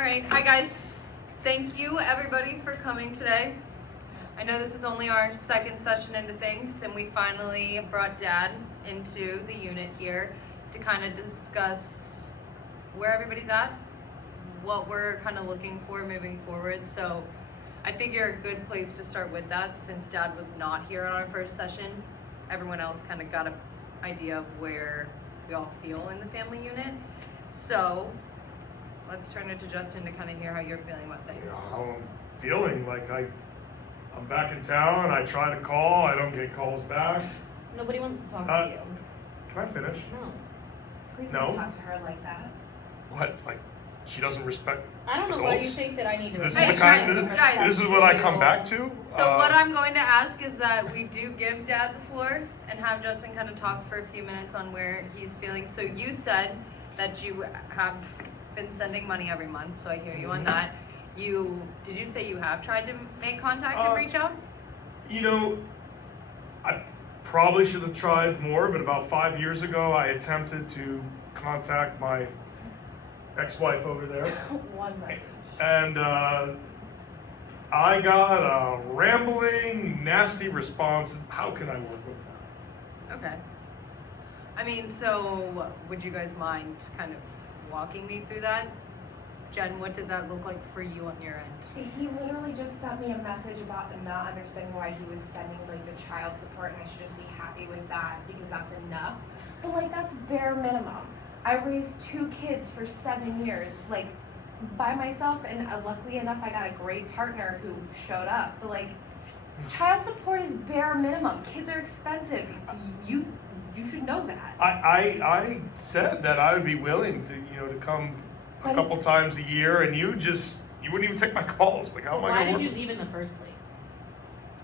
Alright, hi guys. Thank you everybody for coming today. I know this is only our second session into things, and we finally brought Dad into the unit here to kind of discuss where everybody's at, what we're kind of looking for moving forward. So I figure a good place to start with that, since Dad was not here on our first session, everyone else kind of got an idea of where we all feel in the family unit. So let's turn it to Justin to kind of hear how you're feeling about things. You know, how I'm feeling, like I'm back in town, I try to call, I don't get calls back. Nobody wants to talk to you. Can I finish? No. Please No? don't talk to her like that. What, like, she doesn't respect I don't know adults? why you think that I need to This is Hey, the kind, guys. this is what I come back to? So what I'm going to ask is that we do give Dad the floor and have Justin kind of talk for a few minutes on where he's feeling. So you said that you have been sending money every month, so I hear you on that. Did you say you have tried to make contact and reach out? You know, I probably should have tried more, but about 5 years ago, I attempted to contact my ex-wife over there. One message. And I got a rambling, nasty response. How can I work with that? Okay. I mean, so would you guys mind kind of walking me through that? Jen, what did that look like for you on your end? He literally just sent me a message about not understanding why he was sending like the child support, and I should just be happy with that because that's enough. But like that's bare minimum. I raised 2 kids for 7 years, like by myself, and luckily enough I got a great partner who showed up. But like, child support is bare minimum. Kids are expensive. You should know that. I said that I would be willing to, to come a But couple it's- times a year, and you wouldn't even take my calls. Like, how am I Why gonna did work? you leave in the first place?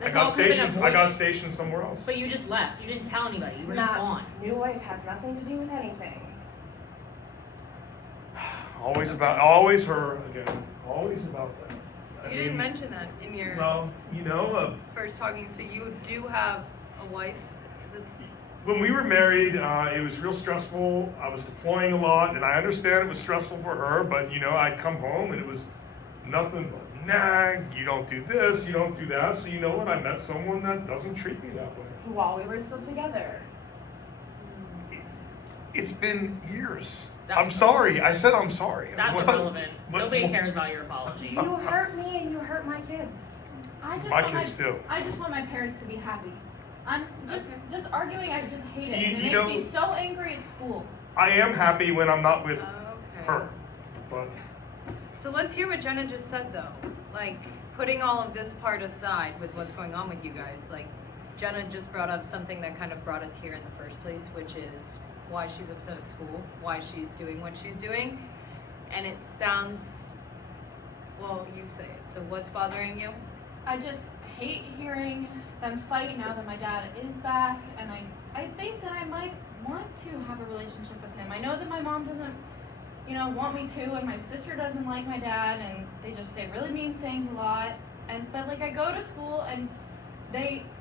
I got all proven stations. I avoidance. got stationed somewhere else. But you just left. You didn't tell anybody. You were just gone. New wife has nothing to do with anything. Always her again. Always about that. So you didn't mention that in your Well, first talking. So you do have a wife? Is this? when we were married, it was real stressful. I was deploying a lot, and I understand it was stressful for her. But I'd come home and it was nothing but nag. You don't do this. You don't do that. So you know what? I met someone that doesn't treat me that way. While we were still together. It's been years. That's- I'm sorry. I said I'm sorry. That's What- irrelevant. what- Nobody what- cares about your apology. You hurt me and you hurt my kids. My kids too. I just want my parents to be happy. I'm just Okay. just arguing. I just hate it. You- And it you makes know- me so angry at school. I am happy when I'm not with Okay. her, but So let's hear what Jenna just said though. Like, putting all of this part aside with what's going on with you guys, like Jenna just brought up something that kind of brought us here in the first place, which is why she's upset at school, why she's doing what she's doing. And it sounds, well, you say it. So what's bothering you? I just hate hearing them fight now that my dad is back, and I think that I might want to have a relationship with him. I know that my mom doesn't, want me to, and my sister doesn't like my dad, and they just say really mean things a lot. But like I go to school and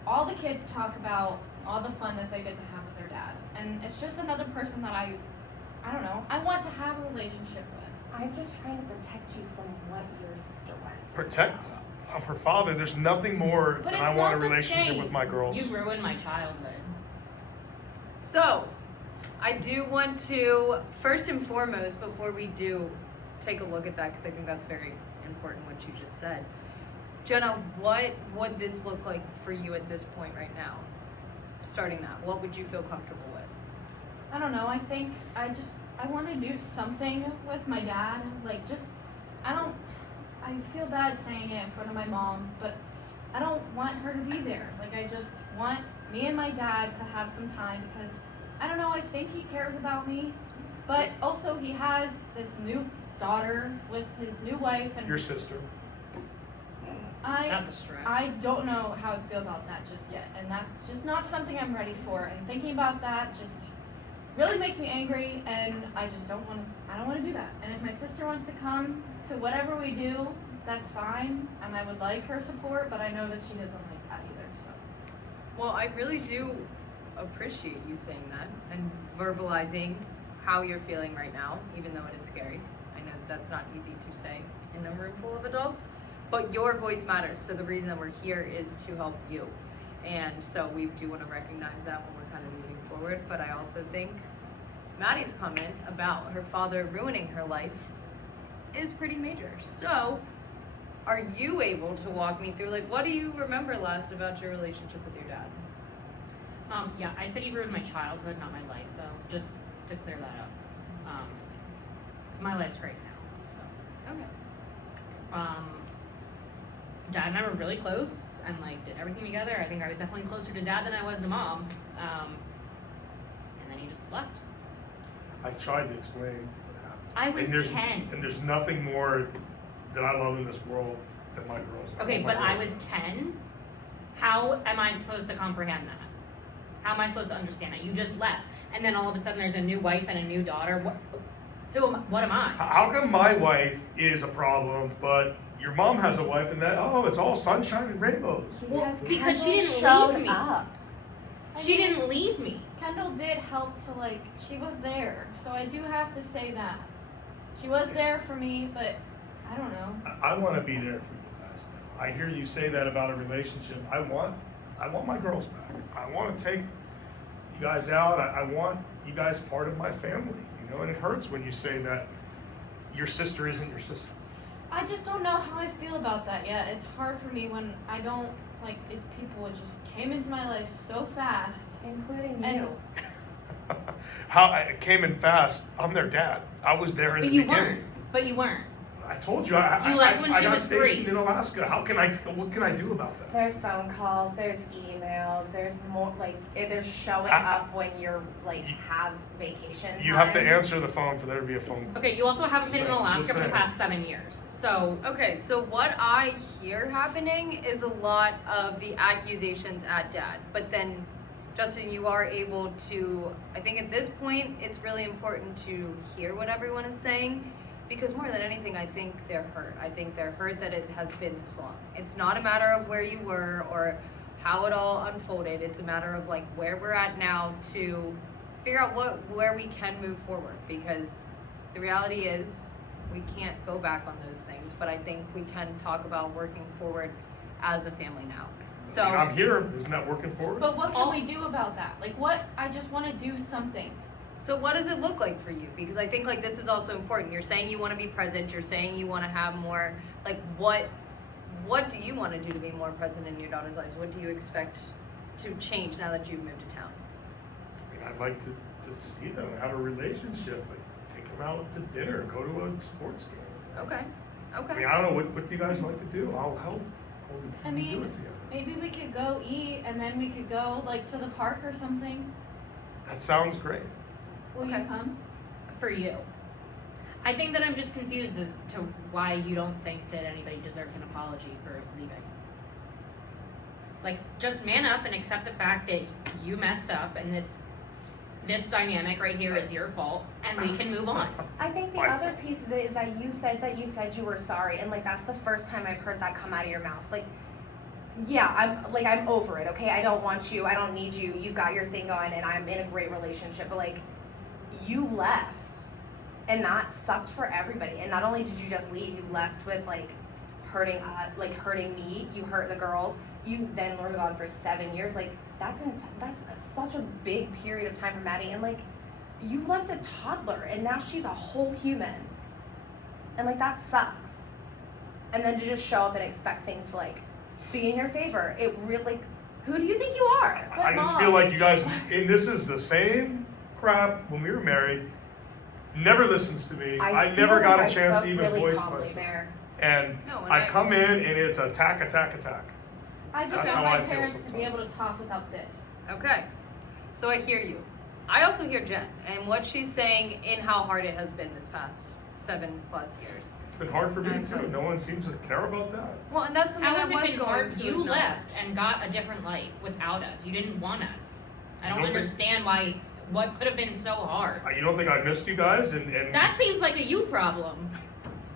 all the kids talk about all the fun that they get to have with their dad, and it's just another person that I don't know, I want to have a relationship with. I'm just trying to protect you from what your sister went. protect her father. There's nothing more But than it's I want a not the relationship same. with my girls. You ruined my childhood. So, I do want to, first and foremost, before we do take a look at that, because I think that's very important what you just said. Jenna, what would this look like for you at this point right now? Starting that, what would you feel comfortable with? I don't know, I think I want to do something with my dad. Like, I feel bad saying it in front of my mom, but I don't want her to be there. Like, I just want me and my dad to have some time because, I don't know, I think he cares about me. But also, he has this new daughter with his new wife, and Your sister. That's a stretch. I don't know how I feel about that just yet, and that's just not something I'm ready for. And thinking about that just really makes me angry, and I just don't want to do that. And if my sister wants to come to whatever we do, that's fine, and I would like her support, but I know that she doesn't like that either. So Well, I really do appreciate you saying that and verbalizing how you're feeling right now, even though it is scary. I know that's not easy to say in a room full of adults. But your voice matters. So the reason that we're here is to help you. And so we do want to recognize that when we're kind of moving forward. But I also think Maddie's comment about her father ruining her life is pretty major. So are you able to walk me through, like, what do you remember last about your relationship with your dad? Yeah, I said he ruined my childhood, not my life, though, just to clear that up. Because my life's great now, Okay. so. Dad and I were really close and, like, did everything together. I think I was definitely closer to Dad than I was to Mom. And then he just left. I tried to explain what happened. I was And there's- 10. And there's nothing more that I love in this world than my girls. Okay, My but I girls. was 10. How am I supposed to comprehend that? How am I supposed to understand that? You just left, and then all of a sudden there's a new wife and a new daughter. What am I? How come my wife is a problem, but your mom has a wife and that, oh, it's all sunshine and rainbows? Because she didn't showed leave me. up. She didn't leave me. Kendall did help to, like, she was there, so I do have to say that. She was there for me, but I don't know. I want to be there for you guys. I hear you say that about a relationship. I want my girls back. I want to take you guys out. I want you guys part of my family, you know, and it hurts when you say that your sister isn't your sister. I just don't know how I feel about that yet. It's hard for me when I don't, like, these people just came into my life so fast. Including And- you. How I came in fast. I'm their dad. I was there in But the you beginning. weren't. But you weren't. I told you. I You left when I she got was stationed 3. in Alaska. What can I do about that? There's phone calls, there's emails, there's more, like, there's showing up when you're, like, have vacation You have to time. answer the phone for there to be a phone call. Okay, you also haven't been in Just Alaska for the saying. past 7 years. So, Okay, so what I hear happening is a lot of the accusations at Dad. But then, Justin, you are able to, I think at this point, it's really important to hear what everyone is saying. Because more than anything, I think they're hurt. I think they're hurt that it has been this long. It's not a matter of where you were or how it all unfolded. It's a matter of, like, where we're at now to figure out where we can move forward. Because the reality is we can't go back on those things. But I think we can talk about working forward as a family now. So And I'm here. Isn't that working forward? But what can we do about that? Like, what? I just want to do something. So what does it look like for you? Because I think, like, this is also important. You're saying you want to be present. You're saying you want to have more, like, what do you want to do to be more present in your daughter's lives? What do you expect to change now that you've moved to town? I mean, I'd like to see them have a relationship, like take them out to dinner, go to a sports game. Okay. I Okay. mean, I don't know, what do you guys like to do? I'll help. I We mean, do it together. Maybe we could go eat and then we could go, like, to the park or something. That sounds great. Will Okay. you come? for you. I think that I'm just confused as to why you don't think that anybody deserves an apology for leaving. Like, just man up and accept the fact that you messed up and this dynamic right here is your fault and we can move on. I think the My other piece of it is that you said you were sorry, and, like, that's the first time I've heard that come out of your mouth. Like, yeah, I'm over it, okay? I don't want you, I don't need you, you've got your thing going, and I'm in a great relationship, but, like, you left, and that sucked for everybody. And not only did you just leave, you left with, like, hurting me, you hurt the girls, you then were gone for 7 years. Like, that's such a big period of time for Maddie, and, like, you left a toddler, and now she's a whole human, and, like, that sucks. And then to just show up and expect things to, like, be in your favor, it really, like, who do you think you are? I just feel like you guys, and this is the same crap when we were married. Never listens to me. I never got a chance to even voice myself. There. And No, and I come in and it's attack. I just That's want how my I feel parents to be sometimes. able to talk without this. Okay. So I hear you. I also hear Jen and what she's saying in how hard it has been this past 7+ years. It's been hard for me Nine too. months. No one seems to care about that. Well, and that's something How I has was it been going hard? to You acknowledge. left and got a different life without us. You didn't want us. I don't You don't think- understand what could have been so hard. You don't think I missed you guys? And That seems like a you problem.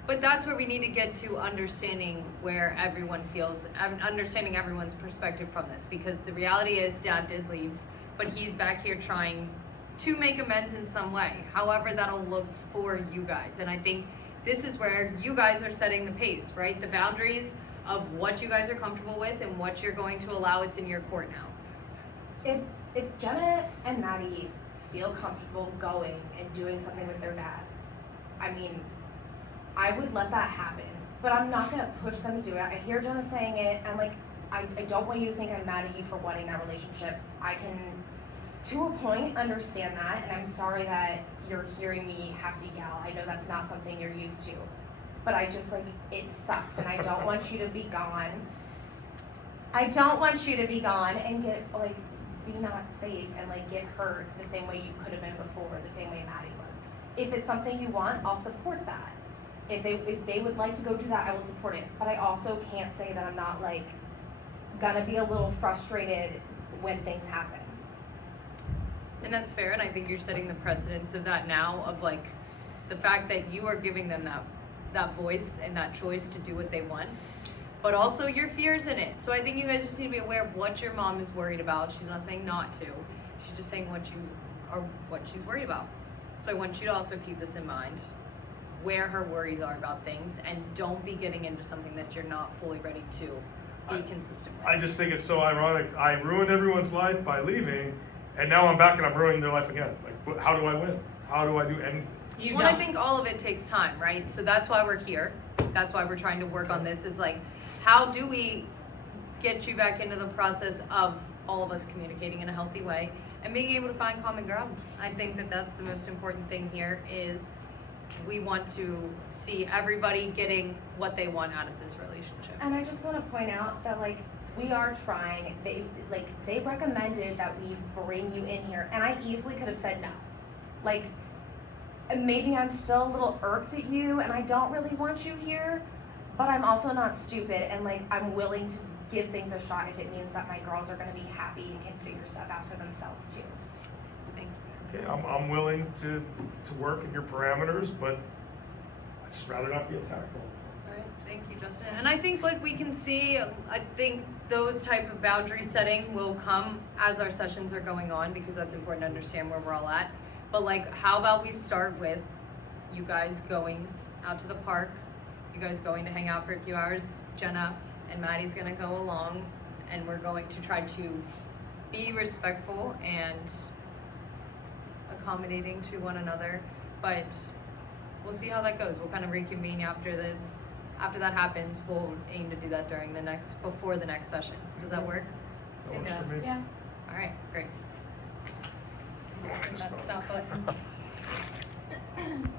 But that's where we need to get to understanding where everyone feels, understanding everyone's perspective from this. Because the reality is Dad did leave, but he's back here trying to make amends in some way. However that'll look for you guys. And I think this is where you guys are setting the pace, right? The boundaries of what you guys are comfortable with and what you're going to allow. It's in your court now. If Jenna and Maddie feel comfortable going and doing something with their dad, I mean, I would let that happen, but I'm not gonna push them to do it. I hear Jenna saying it, and like, I don't want you to think I'm mad at you for wanting that relationship. I can, to a point, understand that, and I'm sorry that you're hearing me have to yell. I know that's not something you're used to, but I just, like, it sucks, and I don't want you to be gone. I don't want you to be gone and get, like, be not safe and, like, get hurt the same way you could have been before, the same way Maddie was. If it's something you want, I'll support that. If they would like to go do that, I will support it. But I also can't say that I'm not, like, gonna be a little frustrated when things happen. And that's fair, and I think you're setting the precedence of that now, of like the fact that you are giving them that voice and that choice to do what they want, but also your fears in it. So I think you guys just need to be aware of what your mom is worried about. She's not saying not to, she's just saying what she's worried about. So I want you to also keep this in mind, where her worries are about things, and don't be getting into something that you're not fully ready to be consistent with. I just think it's so ironic. I ruined everyone's life by leaving, and now I'm back and I'm ruining their life again. Like, how do I win? How do I do anything? Well, I think all of it takes time, right? So that's why we're here. That's why we're trying to work on this, is like, how do we get you back into the process of all of us communicating in a healthy way and being able to find common ground? I think that that's the most important thing here, is we want to see everybody getting what they want out of this relationship. And I just want to point out that, like, we are trying. They recommended that we bring you in here, and I easily could have said no. Like, maybe I'm still a little irked at you, and I don't really want you here, but I'm also not stupid, and like, I'm willing to give things a shot if it means that my girls are going to be happy and can figure stuff out for themselves too. Thank you. Okay, I'm willing to work in your parameters, but I'd just rather not be attacked all the time. All right, thank you, Justin. And I think, like, we can see, I think those type of boundary setting will come as our sessions are going on, because that's important to understand where we're all at. But like, how about we start with you guys going out to the park, you guys going to hang out for a few hours, Jenna and Maddie's gonna go along, and we're going to try to be respectful and accommodating to one another, but we'll see how that goes. We'll kind of reconvene after this. After that happens, we'll aim to do that before the next session. Does that work? That works for me. Yeah. All right, great. Oh, I just That thought- stop button.